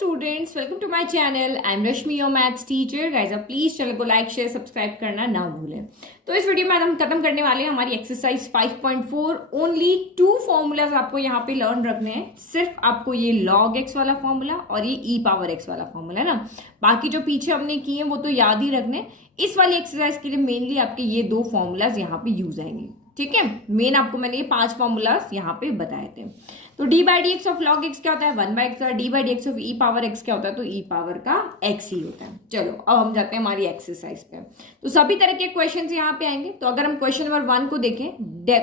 Students, welcome to my channel. I am Rashmi, your maths teacher. Guys आप please channel को like share subscribe करना ना भूलें। तो इस वीडियो में हम खत्म करने वाले हैं हमारी एक्सरसाइज 5.4। ओनली 2 फॉर्मूलाज आपको यहाँ पे लर्न रखने हैं। सिर्फ आपको ये log x वाला फॉर्मूला और ये e पावर x वाला फॉर्मूला है ना। बाकी जो पीछे हमने किए हैं वो तो याद ही रखने। इस वाली एक्सरसाइज के लिए मेनली आपके ये 2 फॉर्मूलाज यहाँ पे यूज आएंगे। ठीक है, मेन आपको मैंने ये 5 फॉर्मूलाज यहाँ पे बताए थे। तो d by D x of log x क्या होता है 1 बाई एक्स, और d by D x of e power x क्या होता है तो e पावर का x ही होता है। चलो अब हम जाते हैं हमारी एक्सरसाइज पे। तो सभी तरह के क्वेश्चंस यहाँ पे आएंगे। तो अगर हम क्वेश्चन नंबर 1 को देखें,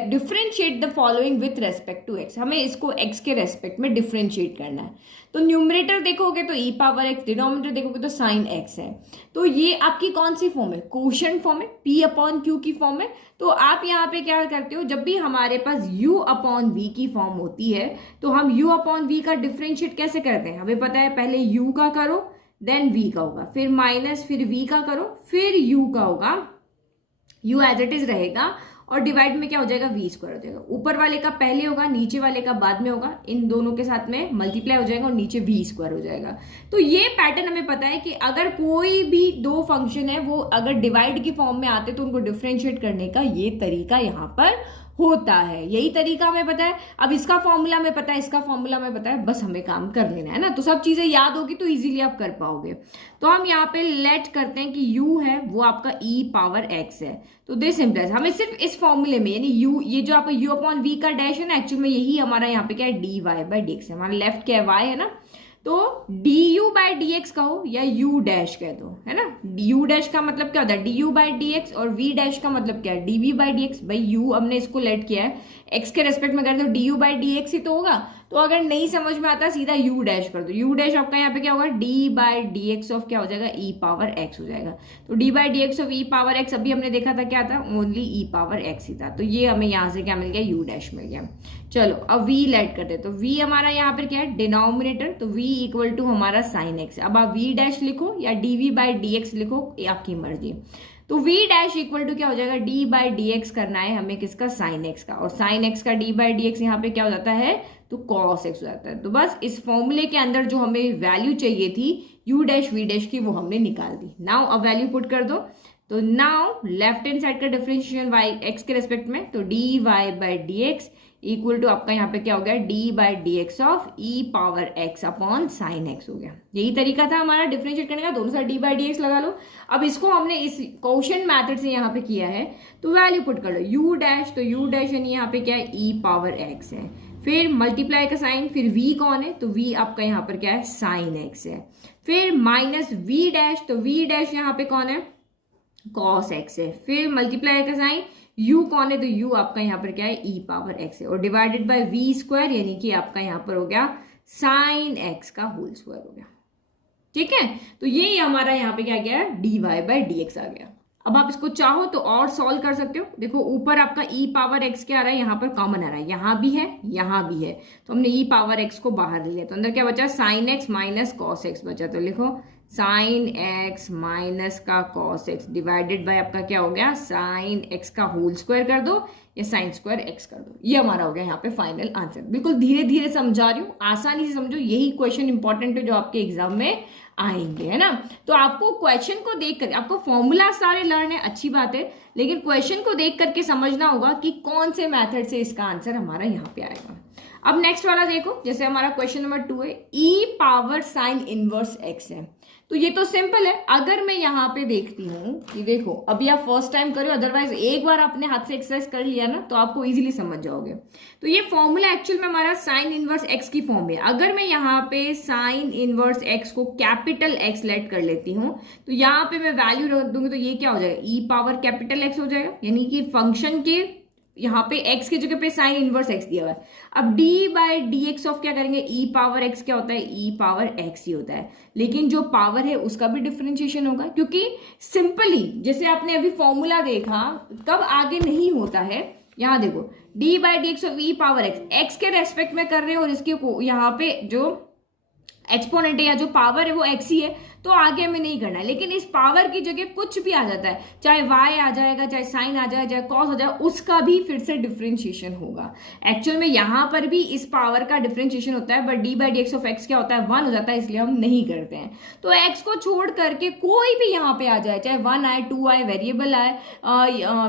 differentiate the following with respect to x, हमें इसको x के रेस्पेक्ट में डिफरेंशिएट करना है। तो न्यूमरेटर देखोगे तो e पावर x, डिनोमिनेटर देखोगे तो साइन x है। तो ये आपकी कौन सी फॉर्म है, कोशेंट फॉर्म है, p अपॉन q की फॉर्म है। तो आप यहाँ पे क्या करते हो, जब भी हमारे पास u अपॉन v की फॉर्म होती है तो हम u अपॉन v का डिफरेंशिएट कैसे करते हैं, हमें पता है पहले u का करो देन v का होगा, फिर माइनस, फिर v का करो, फिर u का होगा, u एज इट इज रहेगा और डिवाइड में क्या हो जाएगा v स्क्वायर हो जाएगा। ऊपर वाले का पहले होगा, नीचे वाले का बाद में होगा, इन दोनों के साथ में मल्टीप्लाई हो जाएगा और नीचे v स्क्वायर हो जाएगा। तो ये पैटर्न हमें पता है कि अगर कोई भी 2 फंक्शन है वो अगर डिवाइड की फॉर्म में आते तो उनको डिफरेंशिएट करने का ये तरीका यहाँ पर होता है। यही तरीका हमें पता है। अब इसका फॉर्मूला हमें पता है, इसका फॉर्मूला हमें पता है, बस हमें काम कर लेना है ना। तो सब चीजें याद होगी तो इजीली आप कर पाओगे। तो हम यहाँ पे लेट करते हैं कि u है वो आपका e पावर x है। तो दिस इंप्लाइज हमें सिर्फ इस फॉर्मूले में यानी u, ये जो आपका u अपॉन v का डैश है ना, एक्चुअल में यही हमारा यहाँ पे क्या है dy बाई dx है। हमारा लेफ्ट क्या है y है ना, तो du बाई dx कहो या u डैश कह दो, है ना। u डैश का मतलब क्या होता है du बाई dx और v डैश का मतलब क्या है dv बाई dx। भाई u हमने इसको लेट किया है, x के रेस्पेक्ट में कर दो du बाई dx ही तो होगा। तो अगर नहीं समझ में आता सीधा u डैश कर दो। u डैश आपका यहाँ पे क्या होगा d बाई dx ऑफ क्या हो जाएगा e पावर x हो जाएगा। तो d by dx of e power x अभी हमने देखा था क्या था, ओनली e पावर x ही था। तो ये हमें यहाँ से क्या मिल गया, u डैश मिल गया। चलो अब v लेट करते हैं। तो v हमारा यहाँ पर क्या है डिनोमिनेटर, तो v इक्वल टू हमारा साइन x। अब आप v डैश लिखो या dv बाई dx लिखो, ये आपकी मर्जी। तो v डैश इक्वल टू क्या हो जाएगा d बाई डी एक्स करना है हमें किसका, साइन x का, और साइन x का d बाई डी एक्स यहाँ पे क्या हो जाता है तो cos x हो जाता है। तो बस इस फॉर्मूले के अंदर जो हमें वैल्यू चाहिए थी u डैश v डैश की वो हमने निकाल दी। नाउ अब वैल्यू पुट कर दो। तो नाउ लेफ्ट हैंड साइड का डिफरेंशिएशन y x के रेस्पेक्ट में, तो dy by D x equal to आपका यहाँ पे क्या हो गया d by D x of e power x upon sine x हो गया। यही तरीका था हमारा डिफरेंशिएट करने का, दोनों side d by D x लगा लो। अब इसको हमने इस क्वोशिएंट मेथड से यहाँ पे किया है तो वैल्यू पुट कर लो u डैश, तो u डैश यानी यहाँ पे क्या है e पावर x है, फिर मल्टीप्लाई का साइन, फिर v कौन है तो v आपका यहाँ पर क्या है साइन x है, फिर माइनस v डैश, तो v डैश यहाँ पे कौन है cos x है, फिर मल्टीप्लाई का साइन, u कौन है तो u आपका यहाँ पर क्या है e पावर x है, और डिवाइडेड बाय v स्क्वायर यानी कि आपका यहाँ पर हो गया साइन x का होल स्क्वायर हो गया। ठीक है, तो ये हमारा यहाँ पे क्या गया dy बाई dx आ गया। अब आप इसको चाहो तो और सॉल्व कर सकते हो। देखो ऊपर आपका e पावर x क्या आ रहा है, यहाँ पर कॉमन आ रहा है, यहाँ भी है यहाँ भी है, तो हमने e पावर x को बाहर ले लिया। तो अंदर क्या बचा sine x minus cos x बचा। तो लिखो साइन x माइनस का कॉस x डिवाइडेड बाय आपका क्या हो गया साइन x का होल स्क्वायर कर दो या साइन स्क्वायर x कर दो। ये हमारा हो गया यहाँ पे फाइनल आंसर। बिल्कुल धीरे धीरे समझा रही हूँ, आसानी से समझो। यही क्वेश्चन इंपॉर्टेंट है जो आपके एग्जाम में आएंगे, है ना। तो आपको क्वेश्चन को देख कर, आपको फॉर्मूला सारे लर्न है अच्छी बात है, लेकिन क्वेश्चन को देख करके समझना होगा कि कौन से मेथड से इसका आंसर हमारा यहाँ पे आएगा। अब नेक्स्ट वाला देखो, जैसे हमारा क्वेश्चन नंबर 2 है e power sine inverse x है। तो ये तो सिंपल है। अगर मैं यहाँ पे देखती हूँ कि देखो अभी आप फर्स्ट टाइम करो, अदरवाइज एक बार अपने हाथ से एक्सरसाइज कर लिया ना तो आपको इजीली समझ जाओगे। तो ये फॉर्मूला एक्चुअल में हमारा साइन इनवर्स x की फॉर्म है। अगर मैं यहाँ पे साइन इनवर्स x को कैपिटल x लेट कर लेती हूँ तो यहाँ पे मैं वैल्यू रख दूंगी तो ये क्या हो जाएगा e पावर कैपिटल x हो जाएगा, यानी कि फंक्शन के यहाँ पे x की जगह पे साइन इनवर्स x दिया हुआ है। अब d by D x of क्या करेंगे e पावर x क्या होता है e पावर x ही होता है, लेकिन जो पावर है उसका भी डिफरेंशिएशन होगा, क्योंकि सिंपली जैसे आपने अभी फॉर्मूला देखा कब आगे नहीं होता है। यहाँ देखो d by D x of e power x के रेस्पेक्ट में कर रहे हैं और इसके यहाँ पे जो एक्सपोनेंट है या जो पावर है वो x ही है, तो आगे हमें नहीं करना है। लेकिन इस पावर की जगह कुछ भी आ जाता है, चाहे y आ जाएगा, चाहे साइन आ जाए, चाहे कॉस आ जाए, उसका भी फिर से डिफरेंशिएशन होगा। एक्चुअल में यहां पर भी इस पावर का डिफरेंशिएशन होता है, but D by D x of x क्या होता है, 1 हो जाता है, इसलिए हम नहीं करते हैं। तो x को छोड़ करके कोई भी यहाँ पे आ जाए, चाहे 1 आए, 2 आए, वेरिएबल आए,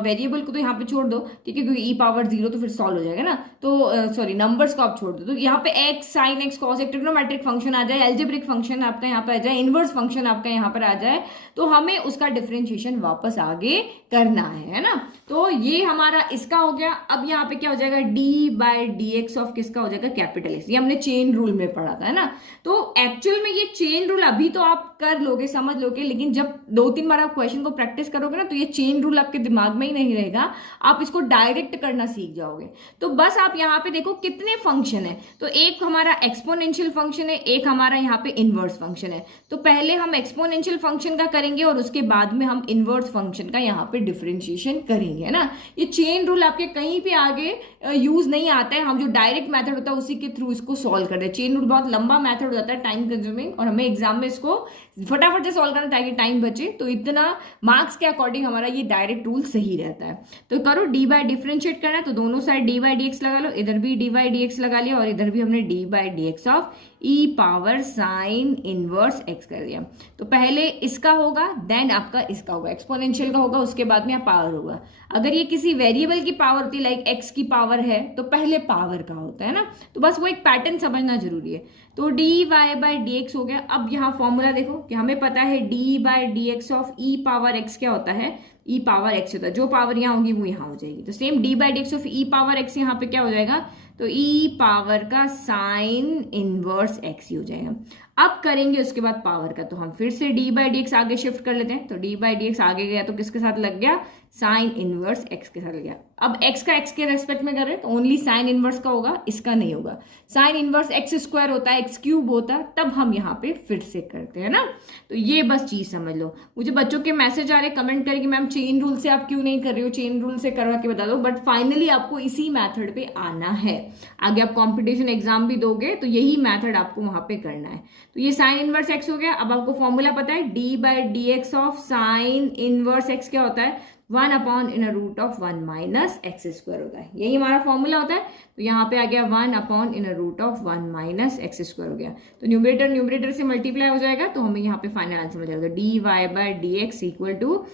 वेरिएबल को तो यहाँ पे छोड़ दो, ठीक है, क्योंकि e पावर 0 तो फिर सॉल्व हो जाएगा ना, तो सॉरी नंबर्स को आप छोड़ दो, तो यहाँ पे x साइन x कॉस एक ट्रिग्नोमेट्रिक फंक्शन आ जाए, एल्जेब्रिक फंक्शन आपका यहाँ पे आ जाए, इनवर्स फंक्शन आपका यहाँ पर आ जाए, तो हमें उसका डिफरेंशिएशन वापस आगे करना है ना। तो ये हमारा इसका हो गया। अब यहाँ पे क्या हो जाएगा, d by D x of किसका हो जाएगा, कैपिटल एक्स। ये हमने चेन रूल में पढ़ा था, है ना। तो एक्चुअल में ये चेन रूल अभी तो आप कर लोगे, समझ लोगे, लेकिन जब 2-3 बार आप क्वेश्चन को प्रैक्टिस करोगे ना, तो ये चेन रूल आपके दिमाग में ही नहीं रहेगा, आप इसको डायरेक्ट करना सीख जाओगे। तो बस आप यहाँ पे देखो कितने फंक्शन है, तो एक हमारा एक्सपोनेंशियल फंक्शन है, एक हमारा यहाँ पे इनवर्स फंक्शन है। तो पहले हम एक्सपोनेंशियल फंक्शन का करेंगे और उसके बाद में हम इनवर्स फंक्शन का यहाँ पे डिफरेंशिएशन करेंगे, है ना। ये चेन रूल आपके कहीं पे आगे यूज नहीं आता है, हम जो डायरेक्ट मेथड होता है उसी के थ्रू इसको सॉल्व करते हैं। चेन रूल बहुत लंबा मेथड हो जाता है, टाइम कंज्यूमिंग, और हमें एग्जाम में इसको फटाफट से सॉल्व करना ताकि टाइम बचे, तो इतना मार्क्स के अकॉर्डिंग हमारा ये डायरेक्ट रूल सही रहता है। तो करो, डी बाय डिफरेंशिएट करना है तो दोनों side D by D x लगा लो, इधर भी डी बाई डी एक्स लगा लिया, और इधर भी हमने D by D x of E power sine inverse x कर दिया। तो पहले इसका होगा, देन आपका इसका होगा, एक्सपोनेंशियल का होगा, उसके बाद में पावर होगा। अगर ये किसी वेरिएबल की पावर होती है, लाइक एक्स की पावर है, तो पहले पावर का होता है ना। तो बस वो एक पैटर्न समझना जरूरी है। तो D Y by D X हो गया। अब यहाँ फॉर्मूला देखो कि हमें पता है D by D x of E power x क्या होता है, ई पावर एक्स होता है, जो पावर यहाँ होगी वो यहाँ हो जाएगी। तो same D by D x of E power x यहाँ पे क्या हो जाएगा, तो ई पावर का साइन इनवर्स एक्स ही हो जाएगा। अब करेंगे उसके बाद पावर का, तो हम फिर से डी बाई डी एक्स आगे शिफ्ट कर लेते हैं। तो डी बाई डी एक्स आगे गया तो किसके साथ लग गया, साइन इनवर्स एक्स के साथ लग गया। अब एक्स का एक्स के रेस्पेक्ट में कर रहे हैं तो ओनली साइन इनवर्स का होगा, इसका नहीं होगा। साइन इनवर्स एक्स स्क्वायर होता है, एक्स क्यूब होता है, तब हम यहाँ पे फिर से करते हैं ना। तो ये बस चीज समझ लो। मुझे बच्चों के मैसेज आ रहे, कमेंट करें कि मैम चेन रूल से आप क्यों नहीं कर रहे हो, चेन रूल से करवा के बता दो। बट फाइनली आपको इसी मैथड पे आना है, आगे आप कॉम्पिटिशन एग्जाम भी दोगे तो यही मैथड आपको वहां पे करना है। तो ये साइन इनवर्स एक्स हो गया। अब आपको फॉर्मूला पता है, D by D x of sine inverse X क्या होता है, 1 upon in root of 1 minus X square होता है। यही हमारा फॉर्मूला होता है। तो यहाँ पे आ गया 1 upon in root of 1 minus X square हो गया। तो न्यूमरेटर से मल्टीप्लाई हो जाएगा, तो हमें यहाँ पे फाइनल आंसर मिल जाएगा, D Y by D x equal to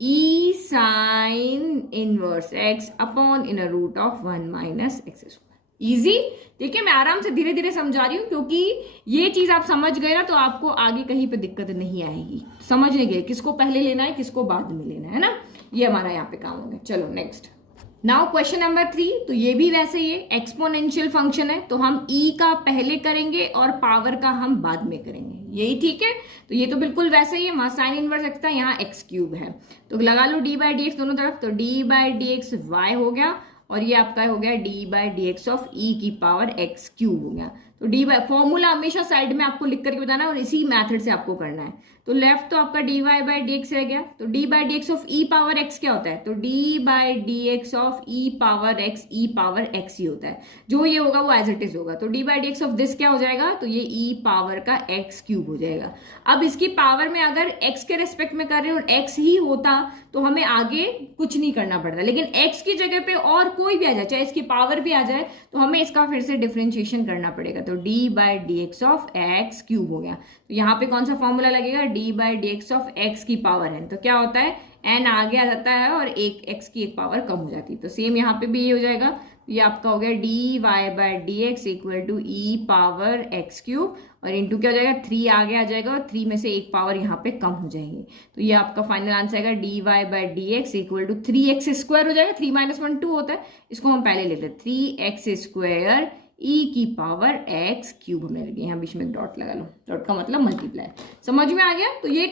E sine inverse X upon in root of 1 minus X square. Easy, देखिए मैं आराम से धीरे धीरे समझा रही हूँ, क्योंकि ये चीज आप समझ गए ना तो आपको आगे कहीं पे दिक्कत नहीं आएगी। समझने के लिए किसको पहले लेना है, किसको बाद में लेना है ना, ये हमारा यहाँ पे काम हो गया। चलो नेक्स्ट, नाउ क्वेश्चन नंबर 3। तो ये भी वैसे ही है, एक्सपोनेंशियल फंक्शन है, तो हम e का पहले करेंगे और पावर का हम बाद में करेंगे, यही ठीक है। तो ये तो बिल्कुल वैसे ही है, वहां साइन इनवर्स एक्स था, यहाँ एक्स क्यूब है, तो लगा लो डी बाई डी एक्स दोनों तरफ। तो D by D X Y हो गया, और ये आपका हो गया D by D x of E की पावर एक्स क्यूब हो गया। तो डी बाई फॉर्मूला हमेशा साइड में आपको लिख करके बताना है और इसी मेथड से आपको करना है। तो लेफ्ट तो आपका D Y by D X रह गया। तो D by D x of E power x क्या होता है, तो D by D x of E power X ही होता है, जो ये होगा वो एज इट इज होगा। तो D by D x of this क्या हो जाएगा, तो ये ई पावर का एक्स क्यूब हो जाएगा। अब इसकी पावर में अगर एक्स के रेस्पेक्ट में कर रहे हो और एक्स ही होता तो हमें आगे कुछ नहीं करना पड़ता, लेकिन एक्स की जगह पे और कोई भी आ जाए, चाहे इसकी पावर भी आ जाए, तो हमें इसका फिर से डिफरेंशिएशन करना पड़ेगा। तो D by D x of x cube हो गया। तो यहाँ पे कौन सा फॉर्मूला लगेगा, D by D x of x की पावर एन। तो क्या होता है, एन आगे आ जाता है और एक एक्स की एक पावर कम हो जाती है। तो सेम यहाँ पे भी ये हो जाएगा, ये आपका हो गया D Y by D x equal to E power X cube, और इंटू क्या हो जाएगा, 3 आगे आ जाएगा और 3 में से एक पावर यहाँ पे कम हो जाएगी। तो ये आपका फाइनल आंसर आएगा D Y by D x equal to 3x square हो जाएगा। 3 माइनस 1 2 होता है, इसको हम पहले लेते हैं 3x स्क्वायर ई की पावर एक्स क्यूब हमें लगे। यहाँ बीच में डॉट लगा लो, डॉट का मतलब मल्टीप्लाई। समझ में आ गया। तो ये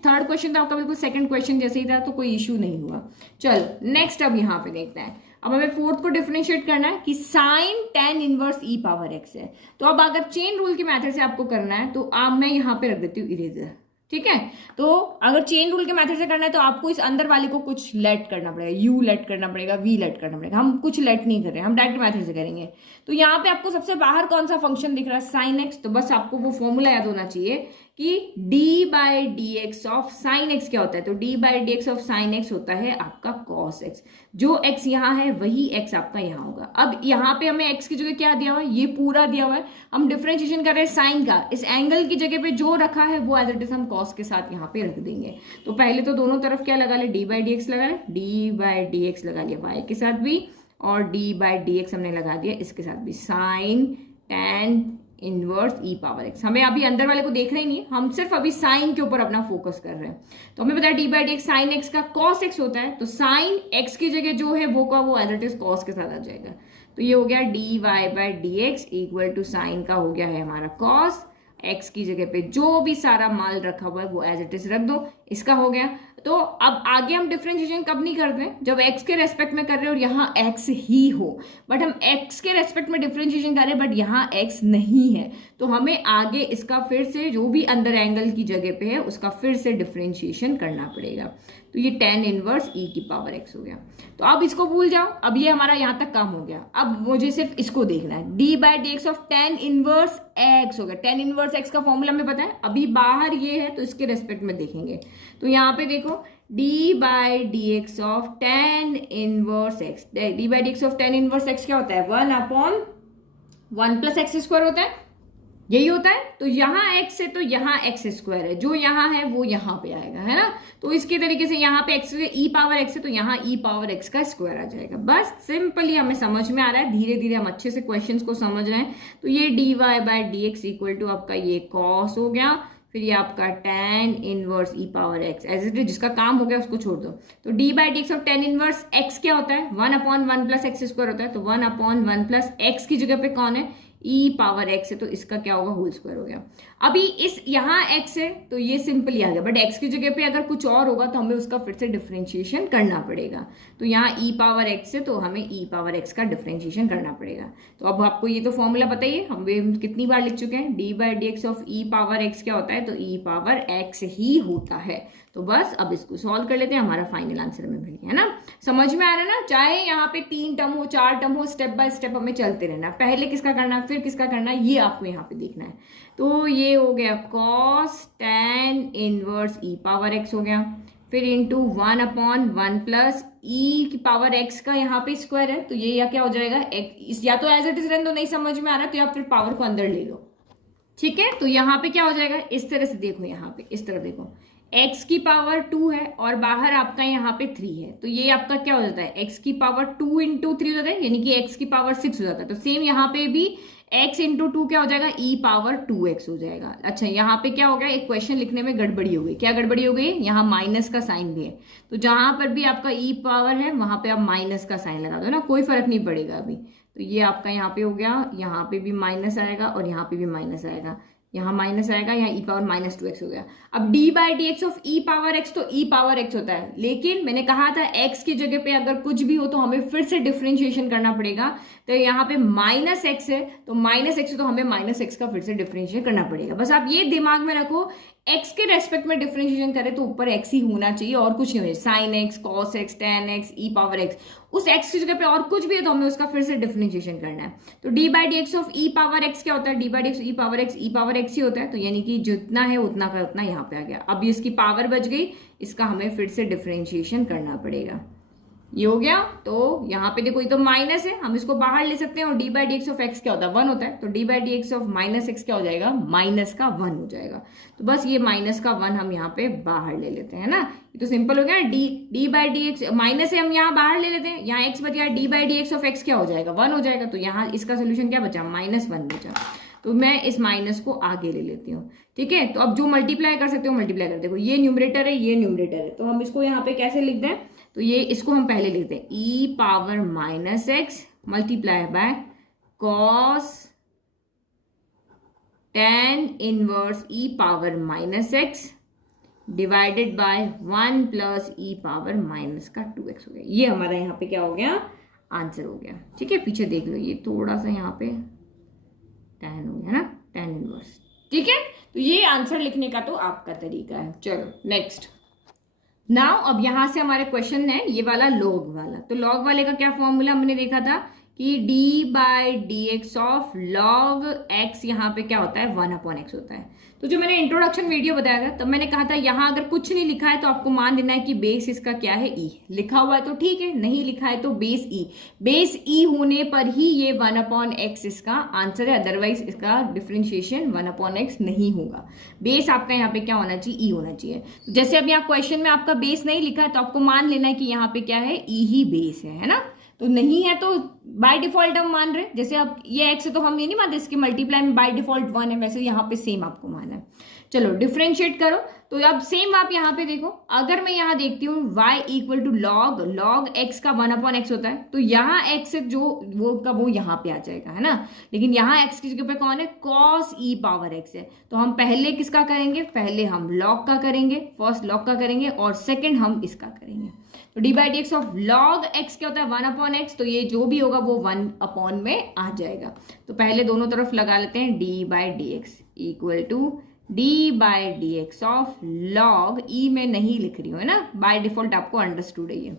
थर्ड क्वेश्चन था आपका, बिल्कुल सेकंड क्वेश्चन जैसे ही था, तो कोई इश्यू नहीं हुआ। चल नेक्स्ट, अब यहाँ पे देखते हैं। अब हमें फोर्थ को डिफरेंशिएट करना है कि sine tan inverse E power x है। तो अब अगर चेन रूल के मेथड से आपको करना है तो अब मैं यहाँ पे रख देती हूँ इरेजर, ठीक है। तो अगर चेन रूल के मेथड से करना है तो आपको इस अंदर वाले को कुछ लेट करना पड़ेगा, यू लेट करना पड़ेगा, वी लेट करना पड़ेगा। हम कुछ लेट नहीं कर रहे हैं, हम डायरेक्ट मेथड से करेंगे। तो यहाँ पे आपको सबसे बाहर कौन सा फंक्शन दिख रहा है, साइन एक्स। तो बस आपको वो फॉर्मूला याद होना चाहिए कि D by D x of sine x क्या होता है। तो D by D x of sine x होता है आपका कॉस एक्स। जो एक्स यहाँ है वही एक्स आपका यहाँ होगा। अब यहाँ पे हमें एक्स की जगह क्या दिया हुआ है, ये पूरा दिया हुआ है। हम डिफरेंशिएशन कर रहे हैं साइन का, इस एंगल की जगह पे जो रखा है वो एज इट इज हम कॉस के साथ यहाँ पे रख देंगे। तो पहले तो दोनों तरफ क्या लगा ले, डी बाई डी एक्स लगा ले, डी बाई डी एक्स लगा लिया वाई के साथ भी, और डी बाई डी एक्स हमने लगा दिया इसके साथ भी, sine tan inverse E power X. हमें अभी अंदर वाले को देखना ही नहीं, हम सिर्फ अभी साइन के ऊपर अपना फोकस कर रहे हैं। तो हमें पता है D by D x sine x का कॉस एक्स होता है। तो साइन एक्स की जगह जो है वो का वो एज इट इज कॉस के साथ आ जाएगा। तो ये हो गया D Y by D x equal to sine का हो गया है हमारा कॉस एक्स की जगह पे जो भी सारा माल रखा हुआ है वो एज इट इज रख दो, इसका हो गया। तो अब आगे हम डिफरेंशिएशन कब नहीं करते हैं, जब एक्स के रेस्पेक्ट में कर रहे हो और यहाँ एक्स ही हो। बट हम एक्स के रेस्पेक्ट में डिफरेंशिएशन कर रहे हैं बट यहाँ एक्स नहीं है, तो हमें आगे इसका फिर से जो भी अंदर एंगल की जगह पे है उसका फिर से डिफरेंशिएशन करना पड़ेगा। तो ये टेन इनवर्स ई की पावर एक्स हो गया। तो अब इसको भूल जाओ, अब ये हमारा यहाँ तक काम हो गया। अब मुझे सिर्फ इसको देखना है, D by D x of tan inverse x हो गया। टेन इनवर्स एक्स का फॉर्मूला हमें पता है, अभी बाहर ये है तो इसके रेस्पेक्ट में देखेंगे। तो यहाँ पे देखो D by D x of tan inverse x, D by D x of tan inverse X क्या होता है, 1/1 प्लस एक्स स्क्वायर होता है, यही होता है। तो यहाँ x है तो यहाँ एक्स स्क्वायर है, जो यहाँ है वो यहाँ पे आएगा, है ना। तो इसके तरीके से यहाँ पे x ई पावर x है तो यहाँ ई पावर x का स्क्वायर आ जाएगा। बस सिंपली हमें समझ में आ रहा है, धीरे धीरे हम अच्छे से क्वेश्चंस को समझ रहे हैं। तो ये D Y by D x equal to आपका ये कॉस हो गया, फिर ये आपका tan inverse E power X as it is, जिसका काम हो गया उसको छोड़ दो। तो D by D x of tan inverse X क्या होता है, 1/1 प्लस एक्स स्क्वायर होता है। तो 1/1 प्लस एक्स की जगह पे कौन है, ई पावर एक्स है, तो इसका क्या होगा, होल स्क्वायर हो गया। अभी इस यहाँ एक्स है तो ये सिंपल ही आ गया, बट एक्स की जगह पे अगर कुछ और होगा तो हमें उसका फिर से डिफरेंशिएशन करना पड़ेगा। तो यहाँ ई पावर एक्स है तो हमें ई पावर एक्स का डिफरेंशिएशन करना पड़ेगा। तो अब आपको ये तो फॉर्मूला बताइए, हम कितनी बार लिख चुके हैं, D by D x of E power x क्या होता है, तो ई पावर एक्स ही होता है। तो बस अब इसको सॉल्व कर लेते हैं, हमारा फाइनल आंसर में मिल गया, है ना। समझ में आ रहा है ना, चाहे यहाँ पे 3 टर्म हो 4 टर्म हो, स्टेप बाय स्टेप हमें चलते रहना, पहले किसका करना है फिर किसका करना है ये आपको यहाँ पे देखना है। तो ये हो गया cos tan inverse E power x हो गया, फिर इंटू 1/1 प्लस ई की पावर एक्स का यहाँ पे स्क्वायर है, तो ये या क्या हो जाएगा, या तो एज इट इज रहने दो, नहीं समझ में आ रहा है तो या फिर पावर को अंदर ले लो, ठीक है। तो यहाँ पे क्या हो जाएगा, इस तरह से देखो, यहाँ पे इस तरह देखो, x की पावर 2 है और बाहर आपका यहाँ पे 3 है, तो ये आपका क्या हो जाता है, x की पावर 2 इंटू 3 हो जाता है, यानी कि x की पावर 6 हो जाता है। तो सेम यहाँ पे भी x इंटू 2 क्या हो जाएगा, e पावर 2x हो जाएगा। अच्छा, यहाँ पे क्या हो गया, एक क्वेश्चन लिखने में गड़बड़ी हो गई। क्या गड़बड़ी हो गई, यहाँ माइनस का साइन भी है, तो जहां पर भी आपका e पावर है वहां पे आप माइनस का साइन लगा दो ना, कोई फर्क नहीं पड़ेगा अभी। तो ये आपका यहाँ पे हो गया, यहाँ पे भी माइनस आएगा और यहाँ पे भी माइनस आएगा, यहाँ माइनस आएगा, यहाँ ई पावर -2x हो गया। अब D by D x of E power x, तो ई पावर एक्स होता है, लेकिन मैंने कहा था एक्स की जगह पे अगर कुछ भी हो तो हमें फिर से डिफरेंशिएशन करना पड़ेगा। तो यहाँ पे -x है, तो -x है तो हमें -x का फिर से डिफरेंशिएशन करना पड़ेगा। बस आप ये दिमाग में रखो, x के रेस्पेक्ट में डिफरेंशिएशन करें तो ऊपर x ही होना चाहिए और कुछ नहीं हो, sine X, cos X, tan X, ई पावर एक्स, उस x की जगह पे और कुछ भी है तो हमें उसका फिर से डिफरेंशिएशन करना है। तो D by D x of E power x क्या होता है, D by D X E power X ही होता है, तो यानी कि जितना है उतना का उतना यहाँ पे आ गया। अब इसकी पावर बच गई, इसका हमें फिर से डिफरेंशिएशन करना पड़ेगा। ये हो गया, तो यहाँ पे देखो ये तो माइनस है, हम इसको बाहर ले सकते हैं, और D by D x of x क्या होता है, 1 होता है, तो D by D x of -x क्या हो जाएगा, -1 हो जाएगा। तो बस ये -1 हम यहाँ पे बाहर ले लेते हैं ना, ये तो सिंपल हो गया। D by D x minus है, हम यहाँ बाहर ले लेते हैं, यहाँ x बच गया, D by D x of x क्या हो जाएगा, 1 हो जाएगा। तो यहाँ इसका सोल्यूशन क्या बचा, -1 बचा। तो मैं इस माइनस को आगे ले लेती हूँ, ठीक है। तो अब जो मल्टीप्लाई कर सकते हो मल्टीप्लाई कर, देखो ये न्यूमरेटर है ये न्यूमरेटर है, तो हम इसको यहाँ पे कैसे लिखते हैं, तो ये इसको हम पहले लिखते हैं e power -x multiply by cos tan inverse e power -x divided bye 1 plus e power -2x हो गया। ये हमारा यहाँ पे क्या हो गया, आंसर हो गया, ठीक है। पीछे देख लो, ये थोड़ा सा यहाँ पे tan हो गया ना, tan इनवर्स, ठीक है, तो ये आंसर लिखने का तो आपका तरीका है। चलो नेक्स्ट। नाउ अब यहां से हमारे क्वेश्चन है ये वाला लॉग वाला। तो लॉग वाले का क्या फॉर्मूला हमने देखा था कि D by D x of log x, यहाँ पे क्या होता है 1/x होता है। तो जो मैंने इंट्रोडक्शन वीडियो बताया था तब मैंने कहा था यहाँ अगर कुछ नहीं लिखा है तो आपको मान लेना है कि बेस इसका क्या है ई, लिखा हुआ है तो ठीक है, नहीं लिखा है तो बेस ई। बेस ई होने पर ही ये 1/x इसका आंसर है, अदरवाइज इसका डिफ्रेंशिएशन 1/x नहीं होगा। बेस आपका यहाँ पे क्या होना चाहिए, ई होना चाहिए। जैसे अब यहाँ क्वेश्चन में आपका बेस नहीं लिखा है तो आपको मान लेना है कि यहाँ पे क्या है, ई ही बेस है ना। तो नहीं है तो बाय डिफॉल्ट हम मान रहे, जैसे अब ये एक्स है तो हम ये नहीं मानते, इसके मल्टीप्लाई में बाय डिफॉल्ट 1 है, वैसे यहाँ पे सेम आपको मानना है। चलो डिफ्रेंशिएट करो, तो अब सेम आप यहाँ पे देखो, अगर मैं यहाँ देखती हूँ y equal to log x का 1/x होता है, तो यहाँ x जो वो का वो यहाँ पे आ जाएगा, है ना। लेकिन यहाँ x की जगह पे कौन है, cos e पावर x है। तो हम पहले किसका करेंगे, पहले हम लॉग का करेंगे, फर्स्ट लॉग का करेंगे और सेकेंड हम इसका करेंगे। तो D by D x of log x क्या होता है 1/x, तो ये जो भी होगा वो 1 में आ जाएगा। तो पहले दोनों तरफ लगा लेते हैं, D by D x equal to D by D x of log, E में नहीं लिख रही हूँ है ना, बाय डिफॉल्ट आपको अंडरस्टूड है ये।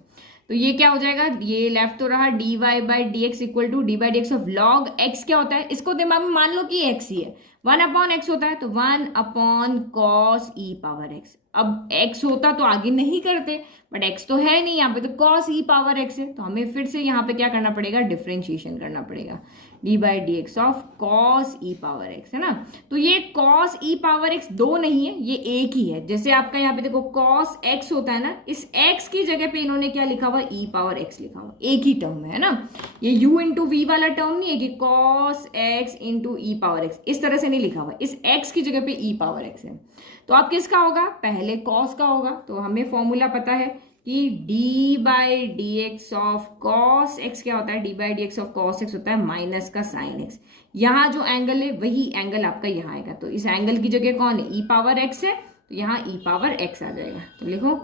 तो ये क्या हो जाएगा, ये लेफ्ट तो रहा D Y by D x equal to D by D x of log x क्या होता है, इसको दिमाग में मान लो कि एक्स ही है, 1/x होता है तो 1/cos e पावर x। अब x होता तो आगे नहीं करते, बट x तो है नहीं यहाँ पे, तो cos e पावर x है, तो हमें फिर से यहाँ पे क्या करना पड़ेगा, डिफ्रेंशिएशन करना पड़ेगा, D by D x of cos e power x, है ना। तो ये cos e पावर x दो नहीं है, ये एक ही है। जैसे आपका यहाँ पे देखो cos x होता है ना, इस x की जगह पे इन्होंने क्या लिखा हुआ, e पावर x लिखा हुआ, एक ही टर्म है ना। ये u इंटू वी वाला टर्म नहीं है कि cos x into e power x, इस तरह से नहीं लिखा हुआ, इस x की जगह पे e पावर x है। तो आप किसका होगा, पहले cos का होगा। तो हमें फॉर्मूला पता है कि d by D x of cos x क्या होता है, d by D x of cos x होता है माइनस का साइन एक्स। यहाँ जो एंगल है वही एंगल आपका यहाँ आएगा, तो इस एंगल की जगह कौन है, e पावर x है, तो यहाँ e पावर x आ जाएगा। तो लिखो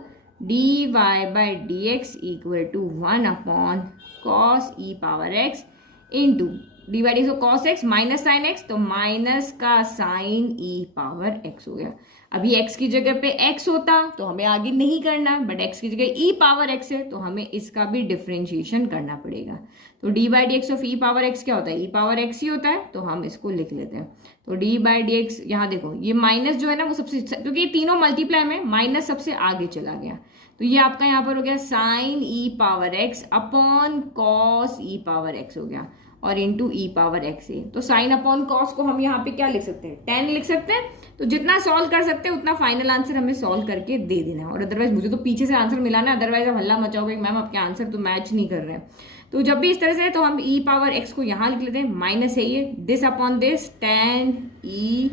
d Y by D x equal to 1/cos e power x into d by D x of cos x minus sine x, तो माइनस का साइन e पावर x हो गया। अभी x की जगह पे x होता तो हमें आगे नहीं करना, बट x की जगह e पावर x है तो हमें इसका भी डिफ्रेंशिएशन करना पड़ेगा। तो d by D x of e power x क्या होता है, e पावर x ही होता है, तो हम इसको लिख लेते हैं। तो d बाई डी एक्स, यहाँ देखो ये माइनस जो है ना वो सबसे, क्योंकि ये तीनों मल्टीप्लाई में माइनस सबसे आगे चला गया, तो ये आपका यहाँ पर हो गया sine e power x upon cos e power x हो गया, और इंटू ई पावर एक्स है। तो साइन अपॉन कॉस को हम यहाँ पे क्या लिख सकते हैं, 10 लिख सकते हैं। तो जितना सॉल्व कर सकते हैं उतना फाइनल आंसर हमें सॉल्व करके दे देना है, और अदरवाइज मुझे तो पीछे से आंसर मिला ना, अदरवाइज आप हल्ला मचाओगे मैम आपके आंसर तो मैच नहीं कर रहे हैं। तो जब भी इस तरह से है तो हम ई पावर एक्स को यहाँ लिख लेते हैं, माइनस है ये, this upon this 10 E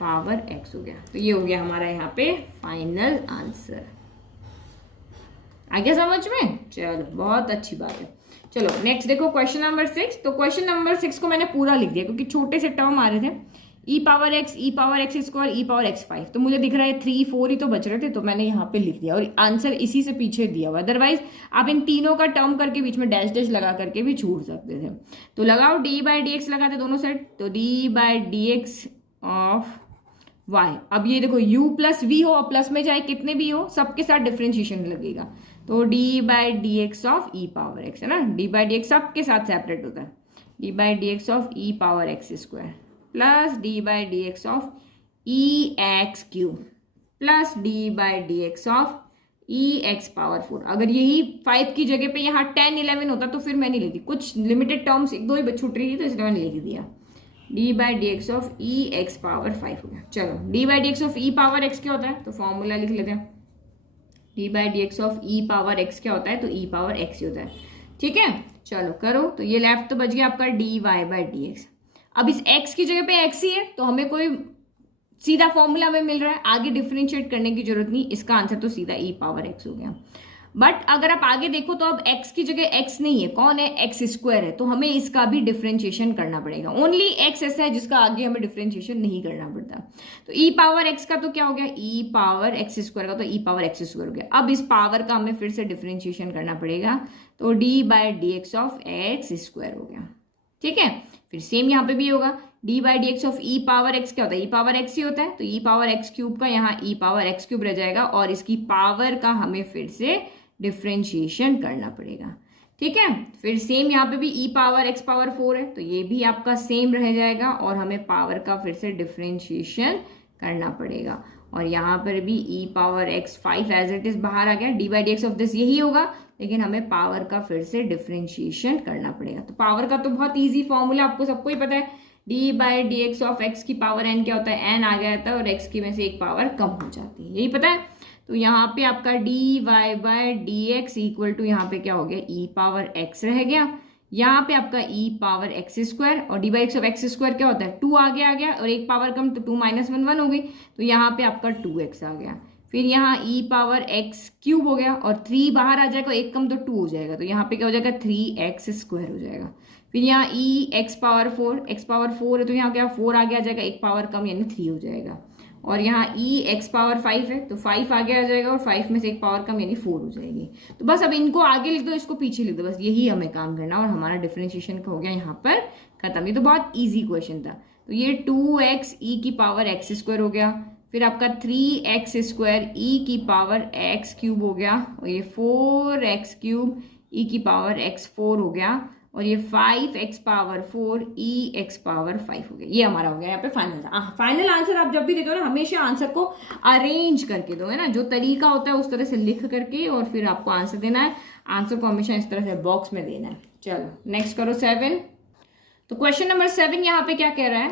power x हो गया। तो ये हो गया हमारा यहाँ पे फाइनल आंसर। आ गया समझ में, चलो बहुत अच्छी बात है। चलो नेक्स्ट देखो क्वेश्चन नंबर 6। तो क्वेश्चन नंबर 6 को मैंने पूरा लिख दिया क्योंकि छोटे से टर्म आ रहे थे, ई पावर एक्स स्क्वायर ई पावर एक्स 5, तो मुझे दिख रहा है 3 4 ही तो बच रहे थे, तो मैंने यहाँ पे लिख दिया और आंसर इसी से पीछे दिया हुआ। अदरवाइज आप इन तीनों का टर्म करके बीच में डैश डैश लगा करके भी छोड़ सकते थे। तो लगाओ डी बाई डी एक्स लगाते दोनों साइड, तो D by D x of y. अब ये देखो u प्लस वी हो और प्लस में चाहे कितने भी हो सबके साथ डिफ्रेंशिएशन लगेगा, तो D by D x of E power x है ना, डी बाई डी एक्स सबके साथ सेपरेट होता है, D by D x of E power x square plus D by D x of E x cube plus D by D x of E x power 4। अगर यही 5 की जगह पे यहाँ 10 11 होता तो फिर मैं नहीं लिखती, कुछ लिमिटेड टर्म्स एक दो ही छूट रही थी तो इसलिए मैंने लिख दिया, D by D x of E x power 5 हो गया। चलो D by D x of E power x क्या होता है, तो फॉर्मूला लिख लेते हैं, D by D x of E power x क्या होता है, तो ई पावर एक्स ही होता है। ठीक है चलो करो, तो ये लेफ्ट तो बच गया आपका D Y by D x. अब इस x की जगह पे x ही है तो हमें कोई सीधा फॉर्मूला में मिल रहा है, आगे डिफरेंशिएट करने की जरूरत नहीं, इसका आंसर तो सीधा e पावर x हो गया। बट अगर आप आगे देखो तो अब x की जगह x नहीं है, कौन है, x स्क्वायर है, तो हमें इसका भी डिफरेंशिएशन करना पड़ेगा। ओनली x ऐसा है जिसका आगे हमें डिफरेंशिएशन नहीं करना पड़ता। तो e पावर x का तो क्या हो गया, e पावर x स्क्वायर का तो e पावर x स्क्वायर हो गया। अब इस पावर का हमें फिर से डिफरेंशिएशन करना पड़ेगा, तो d by D x of x square हो गया। ठीक है फिर सेम यहाँ पे भी होगा, D by D x of E power x क्या होता है, ई पावर एक्स ही होता है, तो ई पावर एक्स क्यूब का यहाँ ई पावर एक्स क्यूब रह जाएगा और इसकी पावर का हमें फिर से डिफ्रेंशिएशन करना पड़ेगा। ठीक है, फिर सेम यहाँ पे भी ई पावर एक्स पावर 4 है, तो ये भी आपका सेम रह जाएगा और हमें पावर का फिर से डिफ्रेंशिएशन करना पड़ेगा। और यहाँ पर भी E power X 5 as it is बाहर आ गया, D by D x of this यही होगा, लेकिन हमें पावर का फिर से डिफ्रेंशिएशन करना पड़ेगा। तो पावर का तो बहुत ईजी फॉर्मूला आपको सबको ही पता है, D by D x of x की पावर एन क्या होता है, एन आ गया था और एक्स की में से एक पावर कम हो जाती है, यही पता है। तो यहाँ पे आपका D Y by D x equal to यहाँ पे क्या हो गया, ई पावर एक्स रह गया, यहाँ पे आपका ई पावर एक्स स्क्वायर और D by x of x square क्या होता है, 2 आगे आ गया और एक पावर कम तो 2 माइनस 1 1 हो गई, तो यहाँ पे आपका 2x आ गया। फिर यहाँ ई पावर एक्स क्यूब हो गया और 3 बाहर आ जाएगा, एक कम तो 2 हो जाएगा, तो यहाँ पे क्या हो जाएगा 3x स्क्वायर हो जाएगा। फिर यहाँ ई एक्स पावर 4 है, तो यहाँ क्या 4 आगे आ जाएगा, एक पावर कम यानी 3 हो जाएगा। और यहाँ ई एक्स पावर 5 है, तो 5 आगे आ जाएगा और 5 में से एक पावर कम यानी 4 हो जाएगी। तो बस अब इनको आगे लिख दो, इसको पीछे लिख दो, बस यही हमें काम करना और हमारा डिफरेंशिएशन हो गया यहाँ पर खत्म। ये तो बहुत इजी क्वेश्चन था। तो ये 2x ई की पावर एक्स स्क्वायर हो गया, फिर आपका 3x स्क्वायर ई की पावर एक्स क्यूब हो गया और ये 4x क्यूब ई की पावर x 4 हो गया और ये 5x पावर 4 ई एक्स पावर 5 हो गया। ये हमारा हो गया यहाँ पे फाइनल आंसर। आप जब भी देते हो ना हमेशा आंसर को अरेंज करके दो, है ना, जो तरीका होता है उस तरह से लिख करके और फिर आपको आंसर देना है। आंसर को हमेशा इस तरह से बॉक्स में देना है। चलो नेक्स्ट करो 7। तो क्वेश्चन नंबर 7 यहाँ पे क्या कह रहा है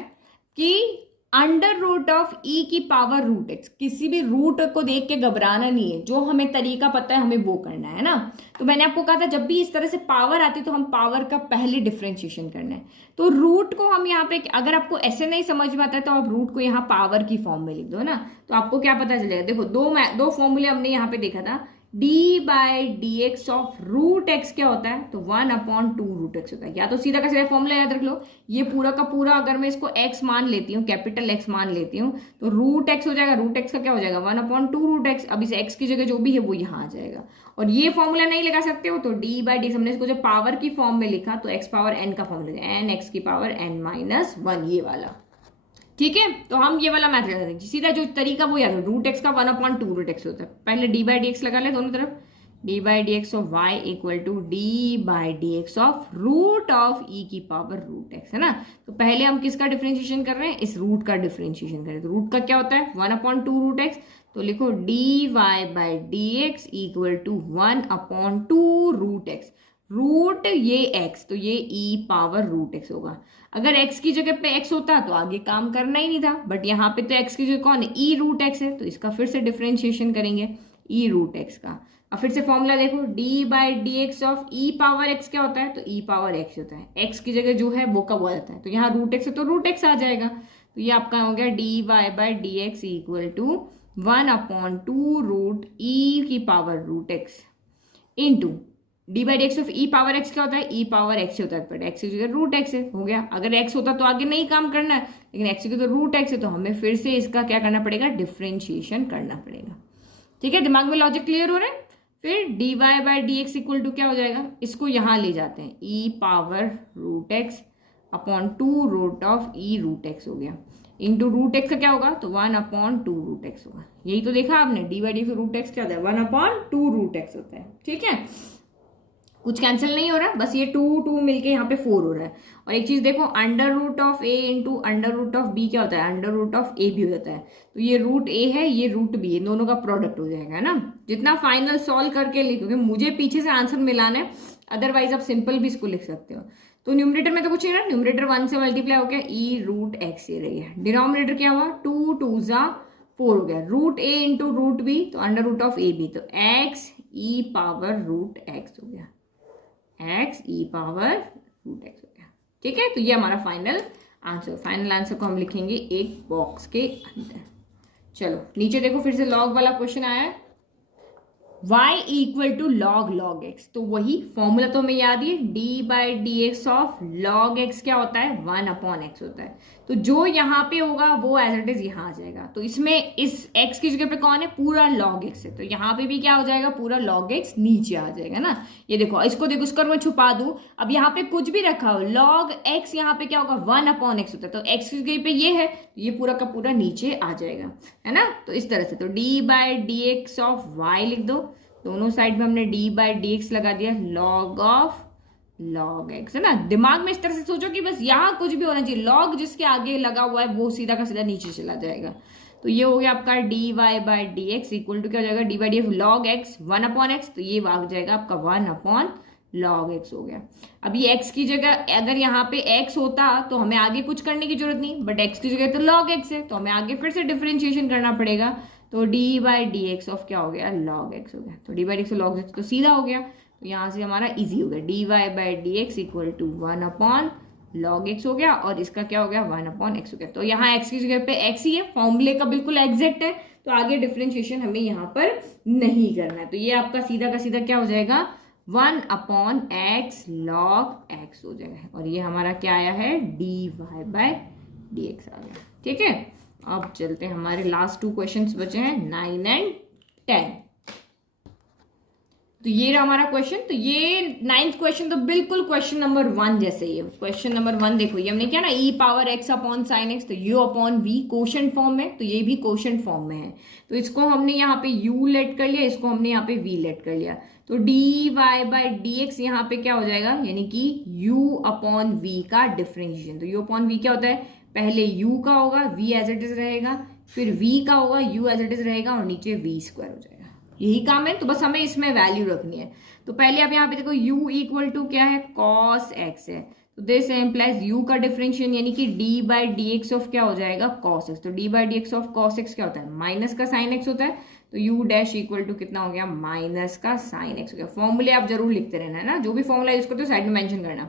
कि अंडर रूट ऑफ ई की पावर रूट एक्स, किसी भी रूट को देख के घबराना नहीं है, जो हमें तरीका पता है हमें वो करना है ना। तो मैंने आपको कहा था जब भी इस तरह से पावर आती है तो हम पावर का पहले डिफरेंशिएशन करना है। तो रूट को हम यहाँ पे, अगर आपको ऐसे नहीं समझ में आता है तो आप रूट को यहाँ पावर की फॉर्म में लिख दो ना, तो आपको क्या पता चलेगा। देखो दो फॉर्मूले हमने यहाँ पे देखा था, d by D x of root x क्या होता है, तो 1/2 रूट एक्स होता है। या तो सीधा का सीधा फॉर्मूला याद रख लो, ये पूरा का पूरा अगर मैं इसको x मान लेती हूँ, कैपिटल X मान लेती हूँ, तो रूट एक्स हो जाएगा, रूट एक्स का क्या हो जाएगा 1/2 रूट एक्स। अब इस x की जगह जो भी है वो यहाँ आ जाएगा। और ये फॉर्मूला नहीं लगा सकते हो तो डी बाई डी, हमने इसको जब पावर की फॉर्म में लिखा तो x पावर n का फॉर्मूला n x की पावर n-1 ये वाला। ठीक है, तो हम ये वाला मैथ लगा देंगे, सीधा जो तरीका वो याद हो, रूट एक्स का 1/2 रूट एक्स होता है। पहले डी बाई डी एक्स लगा ले दोनों तरफ, D by D x of Y equal to D by D x of root of E की पावर रूट एक्स, है ना। तो पहले हम किसका डिफरेंशिएशन कर रहे हैं, इस रूट का डिफरेंशिएशन कर रहे हैं। तो रूट का क्या होता है 1/2 रूट एक्स, तो लिखो d Y by D x equal to 1/2 root x. Root ये x, तो ये e पावर रूट x होगा। अगर x की जगह पे x होता तो आगे काम करना ही नहीं था, बट यहाँ पे तो x की जगह कौन है, e रूट x है, तो इसका फिर से डिफरेंशिएशन करेंगे e रूट x का। अब फिर से फॉर्मूला देखो, d by D x of e power x क्या होता है, तो e पावर x होता है। x की जगह जो है वो कब आ जाता है, तो यहाँ रूट x है तो रूट x आ जाएगा। तो ये आपका हो गया dy by D x equal to 1/2 root e की power root x into d by D x of E power x क्या होता है, ई पावर एक्स होता है, बट एक्स की जगह रूट एक्स है, हो गया। अगर एक्स होता तो आगे नहीं काम करना है, लेकिन एक्स की जगह रूट एक्स है तो हमें फिर से इसका क्या करना पड़ेगा, डिफरेंशिएशन करना पड़ेगा। ठीक है, दिमाग में लॉजिक क्लियर हो रहा है। फिर D Y by D x equal to क्या हो जाएगा, इसको यहाँ ले जाते हैं, E power root X upon 2 root of E root x हो गया, इंटू रूट एक्स का क्या होगा, तो 1/2 रूट एक्स होगा। यही तो देखा आपने, d by d root x क्या होता है 1/2 रूट एक्स होता है। ठीक है, कुछ कैंसिल नहीं हो रहा, बस ये 2 मिलके यहाँ पे 4 हो रहा है। और एक चीज देखो, under root of a into under root of b क्या होता है, अंडर रूट ऑफ ए भी हो जाता है। तो ये रूट ए है, ये रूट बी है, दोनों का प्रोडक्ट हो जाएगा, है ना। जितना फाइनल सॉल्व करके लिखोगे, मुझे पीछे से आंसर मिलाना है, अदरवाइज आप सिंपल भी इसको लिख सकते हो। तो न्यूमरेटर में तो कुछ नहीं रहा, न्यूमरेटर 1 से मल्टीप्लाई हो गया, ई रूट एक्स ये रही है। डिनोमिनेटर क्या हुआ, 2 2 4 हो गया, root a into root b, तो under root of a b, तो एक्स ई पावर रूट एक्स हो गया, एक्स ई पावर रूट एक्स हो गया। ठीक है, तो ये हमारा फाइनल आंसर। फाइनल आंसर को हम लिखेंगे एक बॉक्स के अंदर। चलो नीचे देखो, फिर से लॉग वाला क्वेश्चन आया है, y equal to log x। तो वही फॉर्मूला तो हमें याद ही है, d by D x of log x क्या होता है 1/x होता है। तो जो यहाँ पे होगा वो एज इट इज यहाँ आ जाएगा। तो इसमें इस x की जगह पे कौन है, पूरा log x है, तो यहाँ पे भी क्या हो जाएगा, पूरा log x नीचे आ जाएगा ना। ये देखो इसको देखो, इसको मैं छुपा दूं, अब यहाँ पे कुछ भी रखा हो log x यहाँ पे क्या होगा 1/x होता है, तो x की जगह पे ये है, तो ये पूरा का पूरा नीचे आ जाएगा, है ना। तो इस तरह से तो d/dx ऑफ y लिख दो, दोनों साइड में हमने d/dx लगा दिया, log ऑफ log x, है ना। दिमाग में इस तरह से सोचो कि बस यहाँ कुछ भी होना चाहिए, log जिसके आगे लगा हुआ है वो सीधा का सीधा नीचे चला जाएगा। तो ये हो गया आपका dy/dx इक्वल टू क्या हो जाएगा, d/dx log x 1/x, तो ये भाग जाएगा आपका 1/log x हो गया। अब ये x की जगह अगर यहाँ पे x होता तो हमें आगे कुछ करने की जरूरत नहीं, बट x की जगह तो log x है, तो हमें आगे फिर से डिफरेंशिएशन करना पड़ेगा। तो d/dx ऑफ क्या हो गया, log x हो गया। तो d/dx log x तो सीधा हो गया, तो यहाँ से हमारा इजी हो गया, dy/dx equal to 1/log x हो गया, और इसका क्या हो गया 1/x हो गया। तो यहाँ x की जगह पे x ही है, फॉर्मूले का बिल्कुल एग्जैक्ट है, तो आगे डिफरेंशिएशन हमें यहाँ पर नहीं करना है। तो ये आपका सीधा का सीधा क्या हो जाएगा 1/x log x हो जाएगा, और ये हमारा क्या आया है dy/dx आ गया। ठीक है, अब चलते हैं, हमारे लास्ट 2 क्वेश्चंस बचे हैं 9 और 10। तो ये रहा हमारा क्वेश्चन। तो ये 9th क्वेश्चन तो बिल्कुल क्वेश्चन नंबर 1 जैसे ही है। क्वेश्चन नंबर 1 देखो, ये हमने क्या ना e⁻x/sin x, तो u/v कोशेंट फॉर्म में, तो ये भी कोशेंट फॉर्म में है, तो इसको हमने यहाँ पे u लेट कर लिया, इसको हमने यहाँ पे v लेट कर लिया, तो dy/dx यहाँ पे क्या हो जाएगा, यानी कि u/v का डिफरेंशिएशन। तो u/v क्या होता है, पहले u का होगा, v एज इट इज रहेगा, फिर v का होगा, u एज इट इज रहेगा, और नीचे v² हो जाएगा। यही काम है, तो बस हमें इसमें वैल्यू रखनी है। तो पहले आप यहाँ पे देखो u इक्वल टू क्या है, cos x है, तो दिस एम्प्लाइज u का डिफरेंशिएशन यानी कि d/dx ऑफ क्या हो जाएगा cos x। तो d/dx ऑफ cos x क्या होता है, माइनस का sin x होता है, तो u' इक्वल टू कितना हो गया, माइनस का sin x हो गया। फॉर्मूले आप जरूर लिखते रहना है ना, जो भी फॉर्मूला यूज करते हो साइड में मेंशन करना।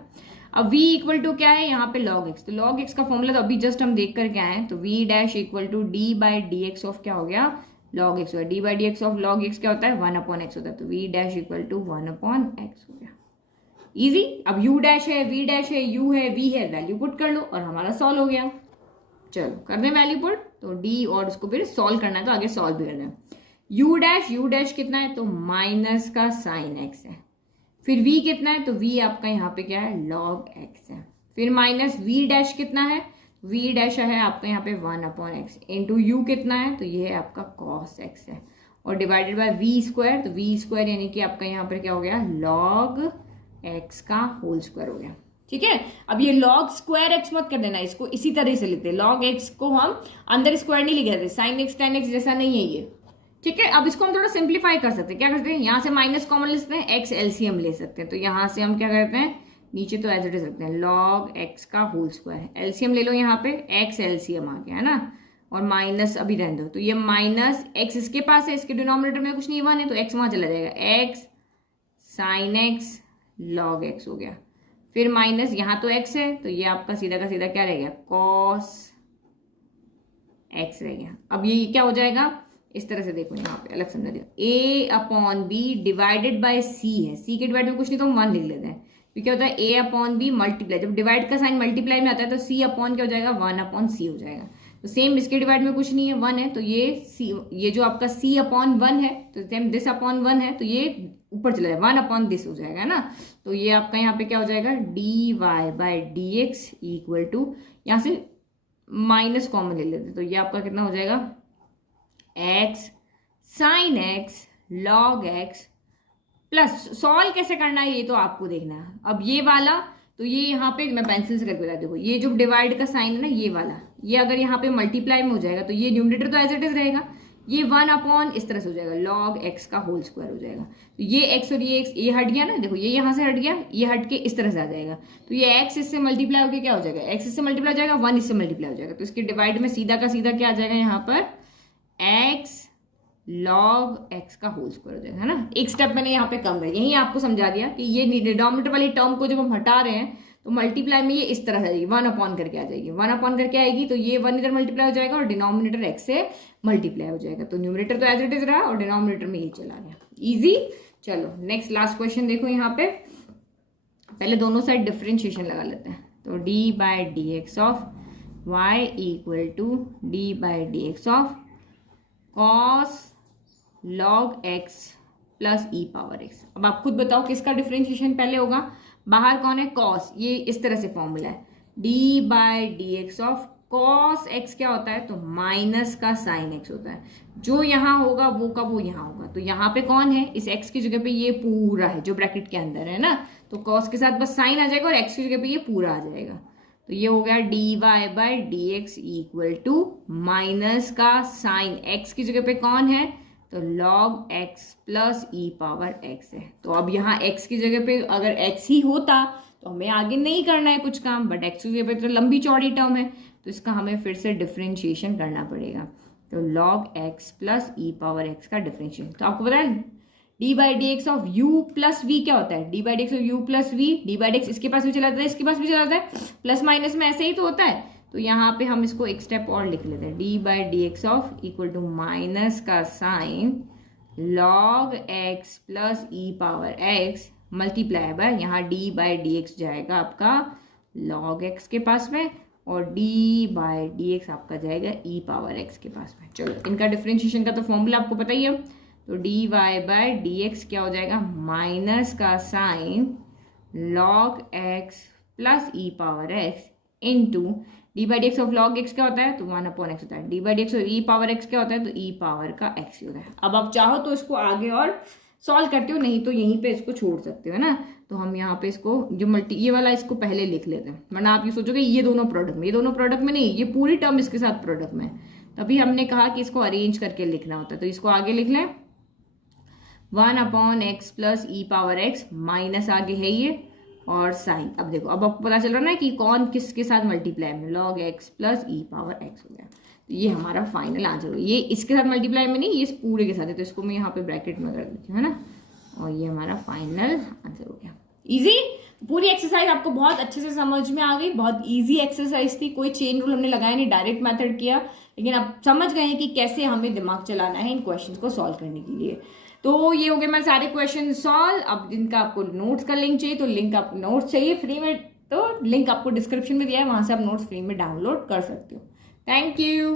अब v इक्वल टू क्या है यहाँ पे log x, तो log x का फॉर्मूला तो अभी जस्ट हम देख करके आए हैं, तो v' equal to d/dx of क्या हो गया log x हो गया। d/dx ऑफ log x क्या होता है 1/x होता है, तो v' इक्वल टू 1/x हो गया। इजी। अब u' है, v' है, u है, v है, वैल्यू पुट कर लो और हमारा सॉल्व हो गया। चलो कर दें वैल्यू पुट, तो d और उसको फिर सॉल्व करना है, तो आगे सॉल्व भी करना है। u' कितना है, तो माइनस का sin x है, फिर v कितना है, तो v आपका यहाँ पे क्या है log x है, फिर माइनस v' कितना है, v' है आपका यहाँ पे 1/x इंटू यू कितना है, तो ये है आपका cos x है, और डिवाइडेड बाय v², तो v² यानी कि आपका यहाँ पर क्या हो गया log x का होल स्क्वायर हो गया। ठीक है, अब ये log स्क्वायर x मत कर देना, इसको इसी तरह से लिखते हैं, log x को हम अंदर स्क्वायर नहीं लिख देते, sin x tan x जैसा नहीं है ये। ठीक है, अब इसको हम थोड़ा सिंप्लीफाई कर सकते हैं, क्या करते हैं, यहाँ से माइनस कॉमन ले सकते हैं, x LCM ले सकते हैं, तो यहाँ से हम क्या करते हैं, नीचे तो एज इट इज रखते हैं log x का होल स्क्वायर, एलसीएम ले लो, यहाँ पे x LCM आ गया है ना, और माइनस अभी रहने दो, तो ये माइनस x इसके पास है, इसके डिनोमिनेटर में कुछ नहीं 1 है, तो x वहां चला जाएगा, x sin x log x हो गया, फिर माइनस यहाँ तो x है, तो ये आपका सीधा का सीधा क्या रह गया cos x रह गया। अब ये क्या हो जाएगा, इस तरह से देखो यहाँ पे अलग समझा दिया, a/b डिवाइडेड बाय c है, c के डिवाइड में कुछ नहीं तो हम 1 लिख लेते हैं, तो क्या होता है a/b मल्टीप्लाई, जब डिवाइड का साइन मल्टीप्लाई में आता है तो c अपॉन क्या हो जाएगा 1/c हो जाएगा। तो सेम इसके डिवाइड में कुछ नहीं है 1 है, तो ये जो आपका c/1 है, तो सेम this/1 है, तो ये ऊपर चला जाएगा 1/this हो जाएगा ना। तो ये आपका यहाँ पे क्या हो जाएगा dy/dx इक्वल टू, यहाँ से माइनस कॉमन ले लेते, तो ये आपका कितना हो जाएगा x sin x log x plus, solve कैसे करना है ये तो आपको देखना है। अब ये वाला, तो ये यहाँ पे मैं पेंसिल से करके बता, देखो ये जो डिवाइड का साइन है ना, ये वाला, ये अगर यहाँ पे मल्टीप्लाई में हो जाएगा तो ये न्यूमरेटर तो एज इट इज रहेगा, ये 1/ इस तरह से हो जाएगा log x का होल स्क्वायर हो जाएगा, तो ये x और ये x ये हट गया ना, देखो ये यहाँ से हट गया, ये हट के इस तरह से आ जाएगा, तो ये x इससे मल्टीप्लाई होकर क्या हो जाएगा, x इससे मल्टीप्लाई हो जाएगा, 1 इससे मल्टीप्लाई हो जाएगा, तो इसके डिवाइड में सीधा का सीधा क्या आ जाएगा यहाँ पर x log x का होल स्क्वायर हो जाएगा, है ना। एक स्टेप मैंने यहाँ पे कम है, यही आपको समझा दिया कि ये डिनोमिनेटर वाली टर्म को जब हम हटा रहे हैं तो मल्टीप्लाई में ये इस तरह से आएगी, 1/ करके आ जाएगी, 1/ करके आएगी, तो ये 1 इधर मल्टीप्लाई हो जाएगा और डिनोमिनेटर x से मल्टीप्लाई हो जाएगा, तो न्यूमरेटर तो एज इट इज रहा और डिनोमिनेटर में ये चला गया, इजी। चलो नेक्स्ट लास्ट क्वेश्चन देखो, यहाँ पे पहले दोनों साइड डिफरेंशिएशन लगा लेते हैं, तो d/dx of y equal to D by D x of cos log x plus E power x. अब आप खुद बताओ किसका डिफ्रेंशिएशन पहले होगा, बाहर कौन है कॉस, ये इस तरह से फॉर्मूला है D by D x of cos x क्या होता है तो माइनस का साइन एक्स होता है, जो यहाँ होगा वो का वो यहाँ होगा। तो यहाँ पे कौन है, इस एक्स की जगह पे ये पूरा है जो ब्रैकेट के अंदर है ना, तो कॉस के साथ बस साइन आ जाएगा और एक्स की जगह पे ये पूरा आ जाएगा। तो ये हो गया D Y by D x equal to minus का साइन एक्स की जगह पे कौन है तो लॉग एक्स प्लस ई पावर एक्स है। तो अब यहाँ एक्स की जगह पे अगर एक्स ही होता तो हमें आगे नहीं करना है कुछ काम, बट एक्स की जगह पे तो लंबी चौड़ी टर्म है तो इसका हमें फिर से डिफ्रेंशिएशन करना पड़ेगा। तो लॉग एक्स प्लस ई पावर एक्स का डिफ्रेंशिएशन, तो आपको पता है D by D x of u plus v क्या होता है, D by D x of u plus v, d by D x इसके पास भी चला जाता है इसके पास भी चला जाता है, प्लस माइनस में ऐसे ही तो होता है। तो यहाँ पे हम इसको एक स्टेप और लिख लेते हैं, D by D x of equal to minus का sign log x plus E power X multiply by यहाँ डी बाई डी एक्स जाएगा आपका लॉग एक्स के पास में और डी बाई डी एक्स आपका जाएगा ई पावर एक्स के पास में। चलो इनका डिफ्रेंशिएशन का तो फॉर्मूला आपको पता ही है, तो D Y by D x क्या हो जाएगा माइनस का sign log x plus E power x into d by D x of log x क्या होता है तो 1/x होता है, D by D x of E power x क्या होता है तो ई पावर का एक्स होता है। अब आप चाहो तो इसको आगे और सॉल्व करते हो, नहीं तो यहीं पे इसको छोड़ सकते हो ना। तो हम यहाँ पे इसको जो ये वाला इसको पहले लिख लेते हैं, वरना आप ये सोचोगे ये दोनों प्रोडक्ट में, ये दोनों प्रोडक्ट में नहीं, ये पूरी टर्म इसके साथ प्रोडक्ट में। तभी हमने कहा कि इसको अरेंज करके लिखना होता है, तो इसको आगे लिख लें 1/x प्लस ई पावर एक्स माइनस आगे है ये और साइन। अब देखो अब आपको पता चल रहा है ना कि कौन किसके साथ मल्टीप्लाई में, लॉग एक्स प्लस ई पावर एक्स हो गया। तो ये हमारा फाइनल आंसर हो, ये इसके साथ मल्टीप्लाई में नहीं, ये इस पूरे के साथ है, तो इसको मैं यहाँ पे ब्रैकेट में कर देती हूँ है ना, और ये हमारा फाइनल आंसर हो गया। इजी, पूरी एक्सरसाइज आपको बहुत अच्छे से समझ में आ गई, बहुत इजी एक्सरसाइज थी, कोई चेन रूल हमने लगाया नहीं, डायरेक्ट मेथड किया, लेकिन आप समझ गए हैं कि कैसे हमें दिमाग चलाना है इन क्वेश्चंस को सॉल्व करने के लिए। तो ये हो गए मेरे सारे क्वेश्चन सॉल्व। अब जिनका आपको नोट्स का लिंक चाहिए तो लिंक आप नोट्स चाहिए फ्री में तो लिंक आपको डिस्क्रिप्शन में दिया है, वहां से आप नोट्स फ्री में डाउनलोड कर सकते हो। Thank you.